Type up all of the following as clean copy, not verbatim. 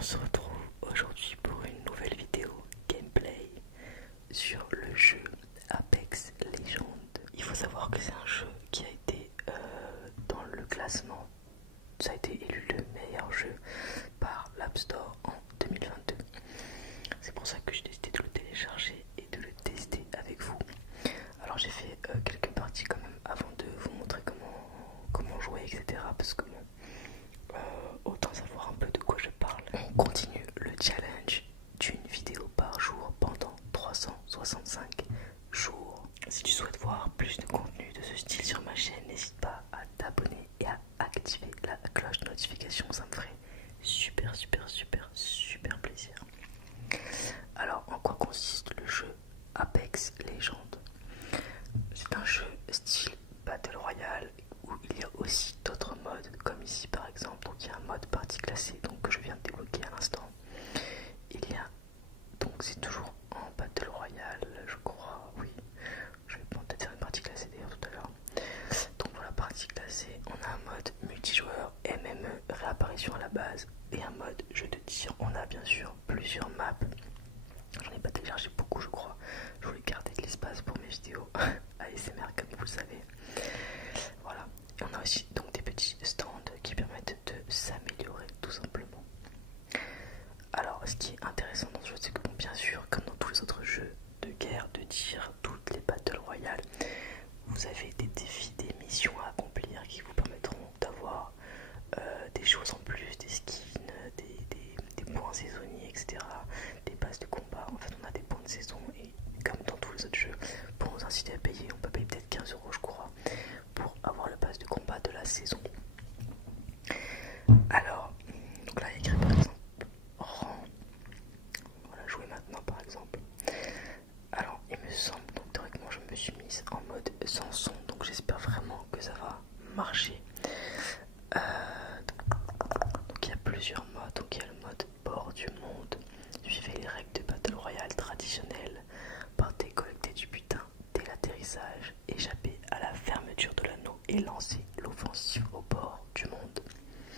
on se retrouve aujourd'hui pour une nouvelle vidéo gameplay sur le jeu Apex Legends. Il faut savoir que c'est un jeu qui a été dans le classement, ça a été élu le meilleur jeu par l'App Store en 2022. C'est pour ça que j'ai décidé de le télécharger et de le tester avec vous. Alors j'ai fait quelques parties quand même avant de vous montrer comment jouer, etc. Parce que autant savoir un peu de quoi je parle. On continue le challenge d'une vidéo par jour pendant 365 jours. Si tu souhaites voir plus de contenu de ce style sur ma chaîne, n'hésite pas à t'abonner et à activer la cloche de notification, ça me ferait super plaisir. Alors en quoi consiste le jeu Apex Legends? C'est un jeu style Battle Royale où il y a aussi d'autres modes comme ici par exemple. Donc il y a un mode partie classée donc, que je viens de débloquer à l'instant. Il y a donc c'est toujours en Battle Royale je crois, oui. Je vais peut-être faire une partie classée d'ailleurs tout à l'heure. Donc voilà, partie classée, on a un mode multijoueur, MME, réapparition à la base et un mode jeu de tir. On a bien sûr plusieurs maps. J'en ai pas téléchargé beaucoup je crois. Je voulais garder de l'espace pour mes vidéos ASMR comme vous le savez. Voilà. Et on a aussi donc des petits stands qui permettent de s'améliorer tout simplement. Alors ce qui est intéressant dans ce jeu, c'est que bon, bien sûr, comme dans tous les autres jeux de guerre, de tir, toutes les Battle Royale, vous avez des défis, des missions à accomplir qui vous permettront d'avoir des choses en plus, des skins, des points saisonniers, etc. Des passes de combat. En fait, on a des points de saison et comme dans tous les autres jeux, pour nous inciter à payer, on peut payer peut-être 15 € je crois pour avoir le pass de combat de la saison. Alors, donc là il y a écrit par exemple rang. Voilà, jouer maintenant par exemple. Alors, il me semble, donc théoriquement, je me suis mise en mode sans son, donc j'espère vraiment que ça va marcher. Donc il y a plusieurs modes, donc il y a le mode bord du monde. Suivez les règles de Battle Royale traditionnelles. Partez collecter du butin dès l'atterrissage. Échappez à la fermeture de l'anneau et lancez l'offensive au bord du monde.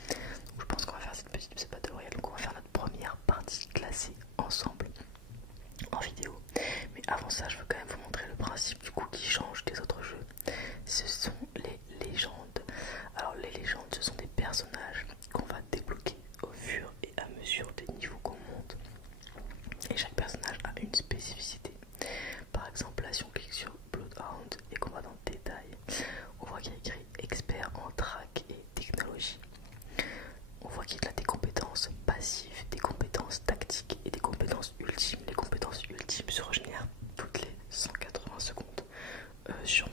Donc je pense qu'on va faire cette Battle Royale. Donc on va faire notre première partie classée ensemble en vidéo. Mais avant ça, je veux quand même vous montrer le principe du coup qui change des autres jeux. Ce sont les légendes. Alors les légendes, ce sont des personnages qu'on va débloquer au fur et à mesure des niveaux qu'on monte. Et chaque personnage a une spécificité. Par exemple, là si on clique sur Bloodhound et qu'on va dans détail, on voit qu'il y a écrit expert en track et technologie. On voit qu'il a des compétences passives, des compétences tactiques et des compétences ultimes. Les compétences ultimes se régénèrent toutes les 180 secondes sur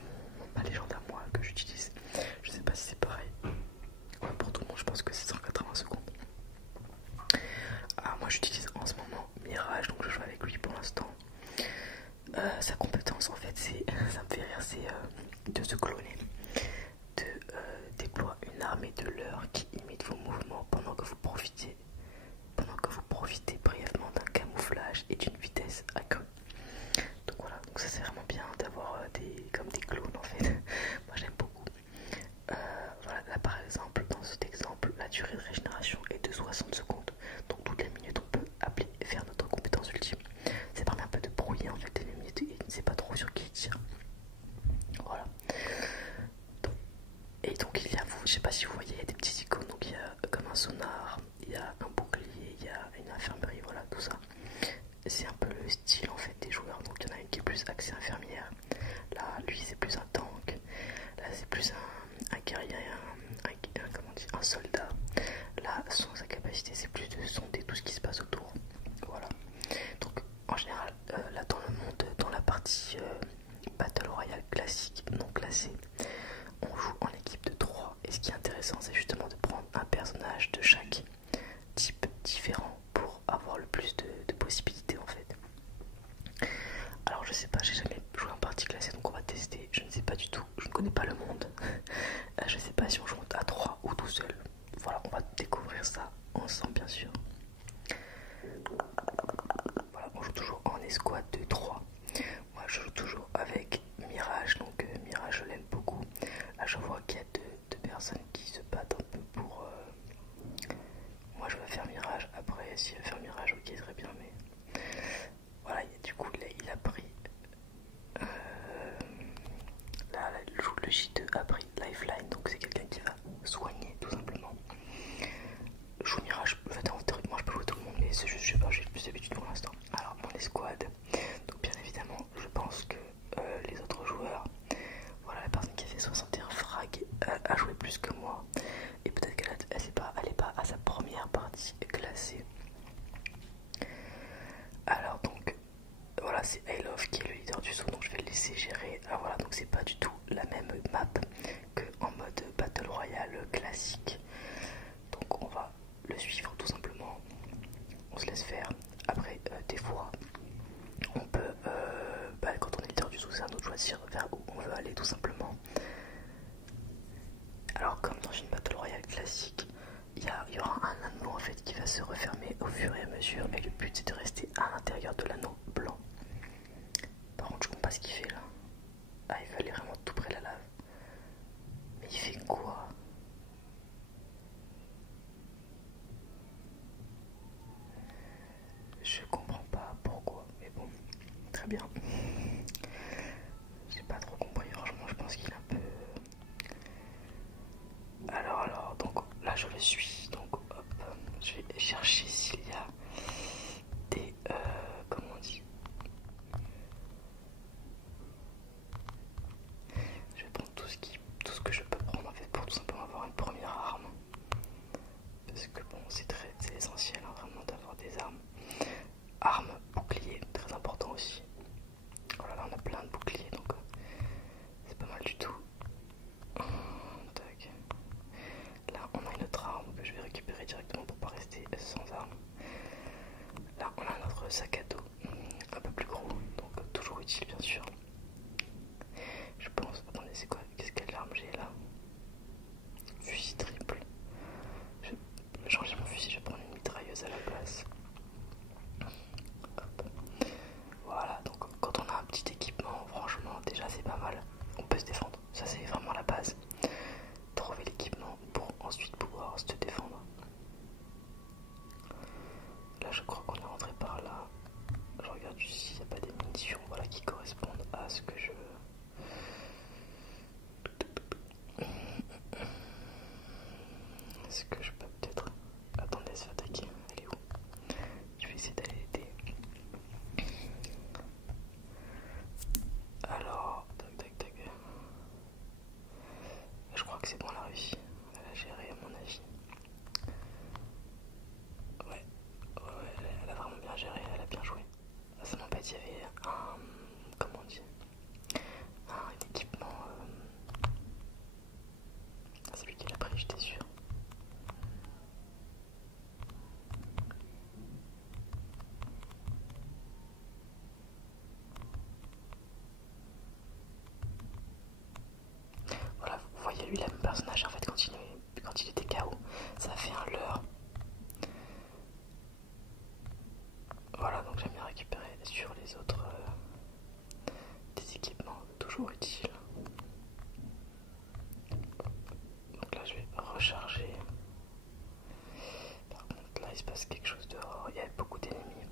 ma légende à moi que j'utilise. Je sais pas si c'est pareil. Ouais, pour tout le monde, je pense que c'est 180 secondes. Alors moi j'utilise en ce moment Mirage, donc je joue avec lui pour l'instant. Sa compétence en fait, ça me fait rire, c'est de se cloner, de déployer une armée de leurres qui imite vos mouvements pendant que vous profitez brièvement d'un camouflage et d'une vitesse accrue. Donc voilà, donc ça c'est vraiment bien d'avoir comme des clones en fait. Moi j'aime beaucoup. Voilà, là par exemple, dans cet exemple, la durée de régénération est de 60 secondes. Donc toutes les minutes on peut appeler et faire notre compétence ultime. Ça permet un peu de brouiller en fait les minutes et ne sait pas trop sur qui il tire. Voilà. Et donc il y a, je sais pas si vous voyez, il y a des petits icônes, donc il y a comme un sonar, il y a un bouclier, il y a une infirmerie, voilà tout ça. C'est un peu le style en fait des joueurs, donc il y en a une qui est plus axée infirmière, là lui c'est plus un tank, là c'est plus un guerrier, un soldat, là sa capacité c'est plus de sonder tout ce qui se passe autour, voilà. Donc en général là dans le monde, dans la partie Battle Royale classique non classée, on joue en équipe de 3 et ce qui est intéressant c'est justement de prendre un personnage de chaque type différent pour avoir le plus de possibilités en fait. Alors je sais pas, j'ai jamais joué en partie classée donc on va tester, je ne sais pas du tout, je ne connais pas le monde. Je sais pas si on joue à 3 ou tout seul. Voilà, on va découvrir ça ensemble bien sûr. Voilà, on joue toujours en escouade de 3. Moi je joue toujours avec Mirage, donc Mirage je l'aime beaucoup. Là je vois qu'il y a deux personnes qui se battent un peu pour... Moi je vais faire Mirage, après si se refermer au fur et à mesure et le but c'est de rester à l'intérieur de l'anneau blanc. Par contre je comprends pas ce qu'il fait là. Ah, il veut aller vraiment tout près de la lave. Mais il fait quoi? Je comprends pas pourquoi, mais bon, très bien. J'ai pas trop compris, franchement, je pense qu'il est un peu... Alors, donc là je le suis, donc hop, je vais chercher s'il y a des... comment on dit? Je vais prendre tout ce que je peux prendre en fait pour tout simplement avoir une première arme. Parce que bon, c'est essentiel hein, vraiment d'avoir des armes. Armes, bouclier, très important aussi. Oh là là, on a plein de boucliers donc c'est pas mal du tout. Tac. Là, on a une autre arme que je vais récupérer directement pour pas rester sans arme. Là, on a notre sac à dos un peu plus gros, donc toujours utile bien sûr. Je pense, attendez, c'est quoi? Quelle arme j'ai là? Fusil triple. Je vais changer mon fusil, je vais prendre une mitrailleuse à la place. Hop. Voilà, donc quand on a un petit équipement, franchement, déjà c'est pas mal. On peut se défendre, ça c'est vraiment la base. Trouver l'équipement pour ensuite pouvoir se défendre. Là, je crois qu'on est rentré par là. Je regarde juste s'il n'y a pas des munitions voilà, qui correspondent à ce que je veux. Est-ce que je peux peut-être... Attendez, elle se fait attaquer. Elle est où? Je vais essayer d'aller l'aider. Alors, tac. Je crois que c'est bon, elle a réussi. Elle a géré à mon avis. Ouais, elle a vraiment bien géré, elle a bien joué. Ça m'embête, il y avait un... Comment on dit? Un équipement... celui qui l'a pris, j'étais sûr. Voilà, vous voyez lui, le même personnage en fait quand il était KO, ça a fait un leurre. Voilà, donc j'aime bien récupérer sur les autres des équipements toujours utiles. Donc là je vais recharger. Par contre là il se passe quelque chose dehors, il y a beaucoup d'ennemis.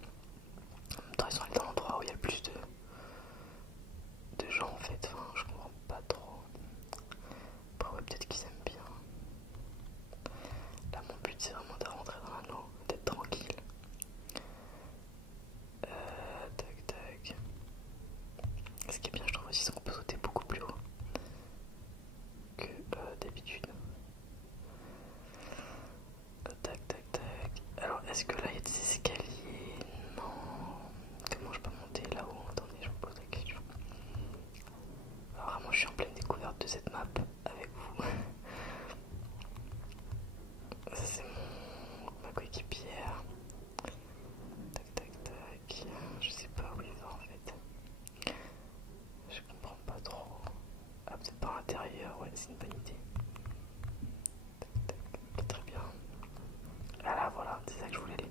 En même temps ils sont allés dans l'endroit où il y a le plus de gens en fait, enfin je comprends pas trop. Après ouais, peut-être qu'ils aiment bien. Là mon but c'est vraiment de rentrer dans l'anneau, d'être tranquille. Tac. Ce qui est bien je trouve aussi c'est qu'on peut sauter beaucoup plus haut que d'habitude. Tac. Alors est-ce que là il y a des escaliers? Non. Comment je peux monter là-haut? Attendez, je me pose la question. Alors vraiment je suis en pleine découverte de cette map avec vous. Ça c'est ma coéquipière. Tac. Je sais pas où il va en fait. Je comprends pas trop. Ah peut-être par l'intérieur, ouais c'est une bonne idée. Tac. Très bien. Ah là voilà, c'est ça que je voulais aller.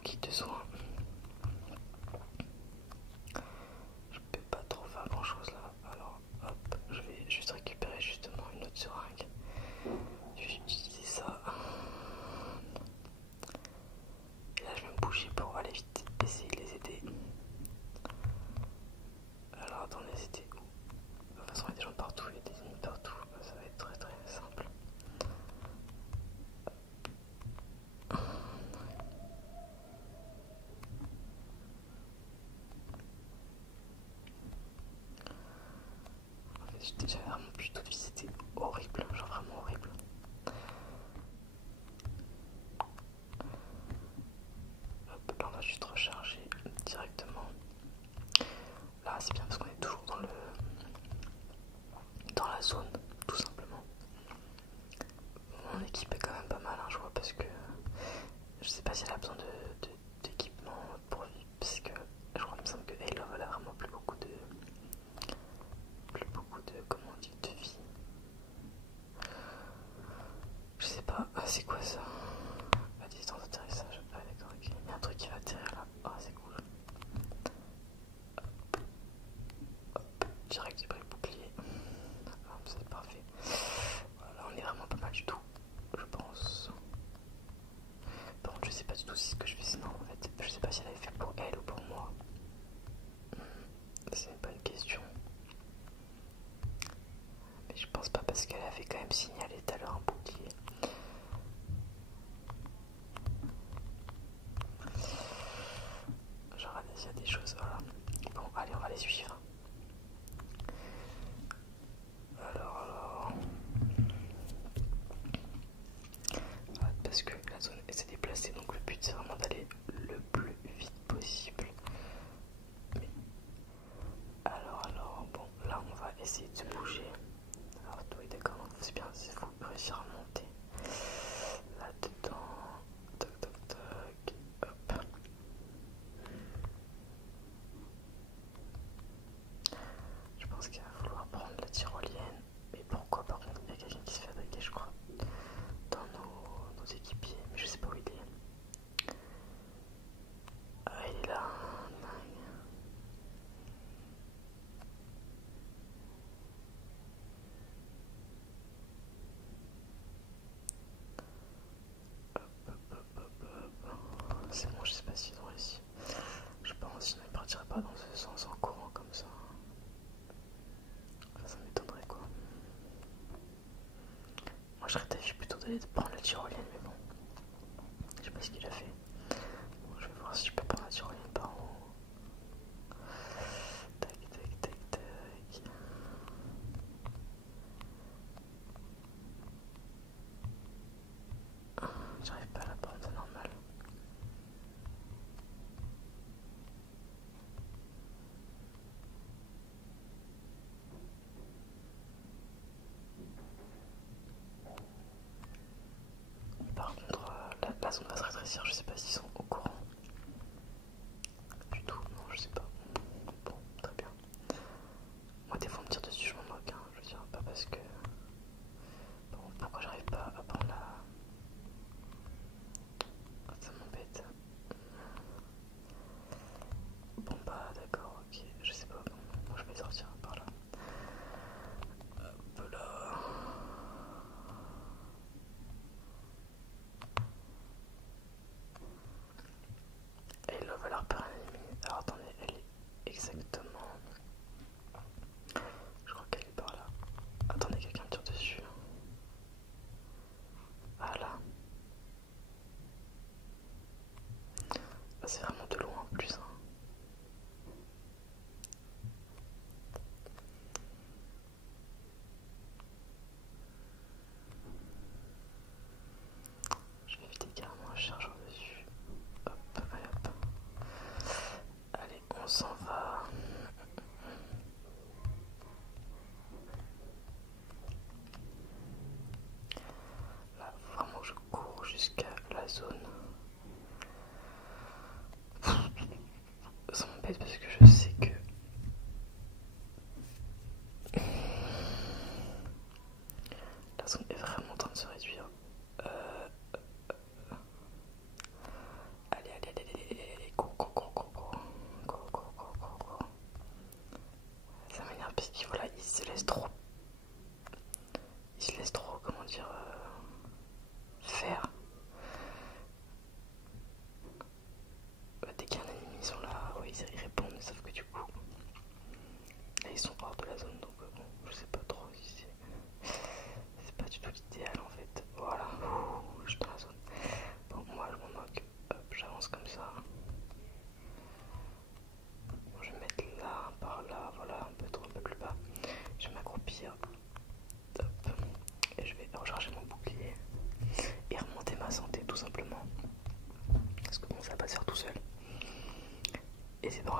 Alors, kit de soins. Je peux pas trop faire grand chose là. Alors, hop, je vais juste récupérer justement une autre seringue. Je vais utiliser ça. Et là, je vais me bouger pour aller vite essayer de les aider. Alors, attends, les aider où? De toute façon, il y a des gens partout, il y a des ennemis partout. Ça va être très très simple. En fait, j'avais vraiment plus toute vie, c'était horrible, genre vraiment horrible. Hop, là on va juste recharger directement. Là c'est bien parce qu'on est toujours dans la zone, tout simplement. Mon équipe est quand même pas mal, hein, je vois, parce que je sais pas si elle a besoin d'équipement pour vivre, parce que je crois qu'il me semble que Halo elle a vraiment plus beaucoup de comment on dit, de vie. Je sais pas, c'est quoi ça? À distance d'atterrissage. Ah d'accord, ok. Il y a un truc qui va atterrir là. Ah c'est cool. Hop, direct j'ai pris le bouclier. Hop, c'est parfait. Voilà, on est vraiment pas mal du tout, je pense. Par contre je sais pas du tout si ce que je fais sinon en fait. Je sais pas si elle avait fait pour elle ou pour moi. C'est une bonne question. Mais je pense pas parce qu'elle avait quand même signalé tout à l'heure un bouclier. Genre il y a des choses, voilà. Bon allez on va les suivre. Alors. Parce que la zone s'est déplacée, donc le but c'est vraiment d'aller le plus vite possible. Mais alors, bon, là on va essayer de se bouger. Alors, oui, d'accord, c'est bien, il faut réussir à monter là-dedans. Toc toc toc, hop. Je pense qu'il va falloir prendre la tyrolienne. Mais pourquoi par contre il y a quelqu'un qui se fait attaquer, je crois, dans nos équipiers, mais je sais pas où il est. Ah, il est là, dingue. C'est bon, je sais pas s'ils ont réussi. Je pense, sinon ils partiraient pas dans ce sens en courant comme ça. Ça m'étonnerait quoi. Moi je serais d'avis plutôt d'aller prendre la tyrolienne, mais bon. Je sais pas ce qu'il a fait. Bon, je vais voir si je peux prendre la tyrolienne par en haut. Tac, tac, tac, tac. J'arrive pas à la prendre, c'est normal. Par contre, la zone va se rétrécir, je sais pas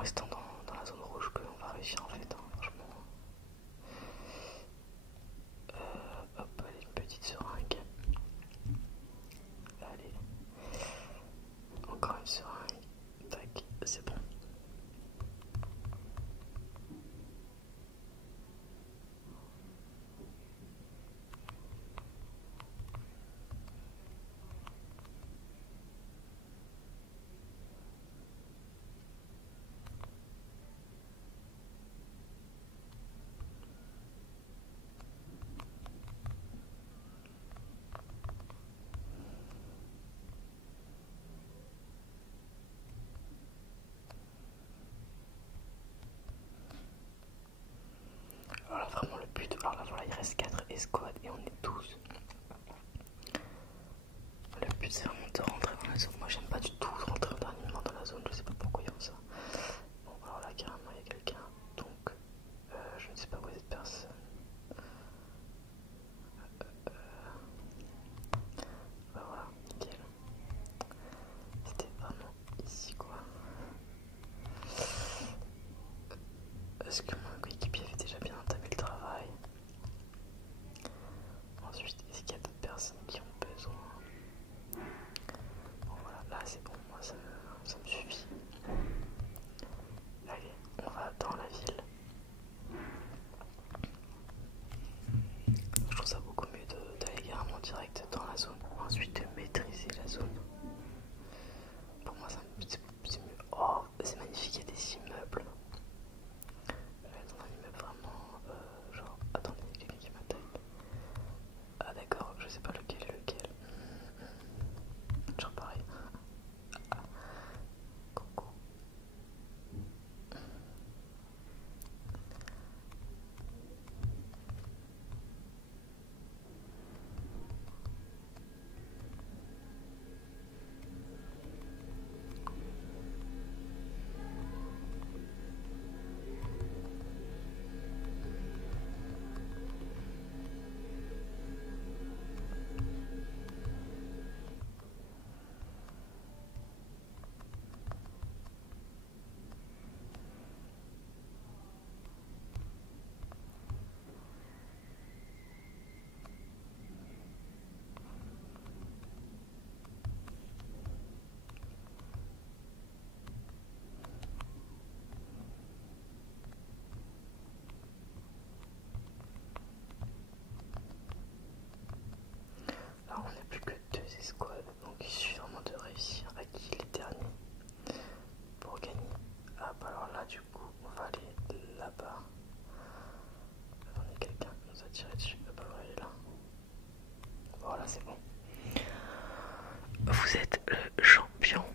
restant dans la zone rouge qu'on va réussir en fait, hein, franchement. Hop, allez, une petite seringue. Allez. Encore une seringue. Tac, c'est bon. Alors là, vraiment le but, alors là voilà, il reste 4 escouades et on est 12. Le but c'est vraiment de rentrer dans la zone. Moi j'aime pas du tout rentrer au dernier moment dans la zone, je sais pas pourquoi ils font ça. Bon alors là carrément il y a quelqu'un, donc je ne sais pas où est cette personne. Bah voilà, nickel. C'était vraiment ici quoi. Est-ce que mon coéquipier avait déjà bien entamé le travail? Ensuite, est-ce qu'il y a d'autres personnes qui ont besoin? Bon voilà, là c'est bon, moi ça me suffit. Allez, on va dans la ville. Je trouve ça beaucoup mieux d'aller carrément direct dans la zone. Ensuite de maîtriser la zone. Pour moi c'est mieux. Oh, c'est magnifique, il y a des immeubles. Dans un immeuble vraiment... genre, attendez, il y a quelqu'un qui m'attaque. Ah d'accord, je sais pas lequel est lequel. Genre pareil. Coucou. Là on n'a plus que 2 escouades, donc il suffit vraiment de réussir à kill les derniers pour gagner. Ah bah alors là du coup on va aller là-bas. Attendez, quelqu'un nous a tiré dessus. Ah bah voilà, il est là. Voilà, c'est bon. Vous êtes le champion.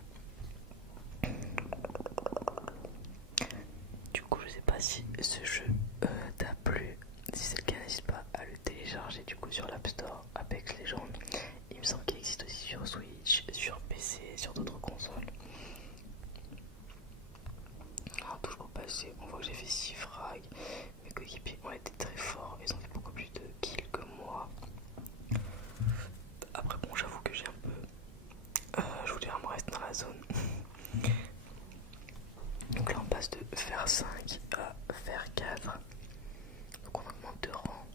Du coup je sais pas si ce jeu t'a plu. Si c'est le cas, n'hésite pas à le télécharger du coup sur l'App Store, Apex Legends. Il me semble qu'il existe aussi sur Switch, sur PC, sur d'autres consoles. Alors, toujours au passé, on voit que j'ai fait 6 frags. Mes coéquipiers ont été très forts, ils ont fait beaucoup plus de kills que moi. Après bon, j'avoue que j'ai un peu... je voulais vraiment rester dans la zone. Donc là on passe de faire 5 à faire 4. Donc on augmente de rang.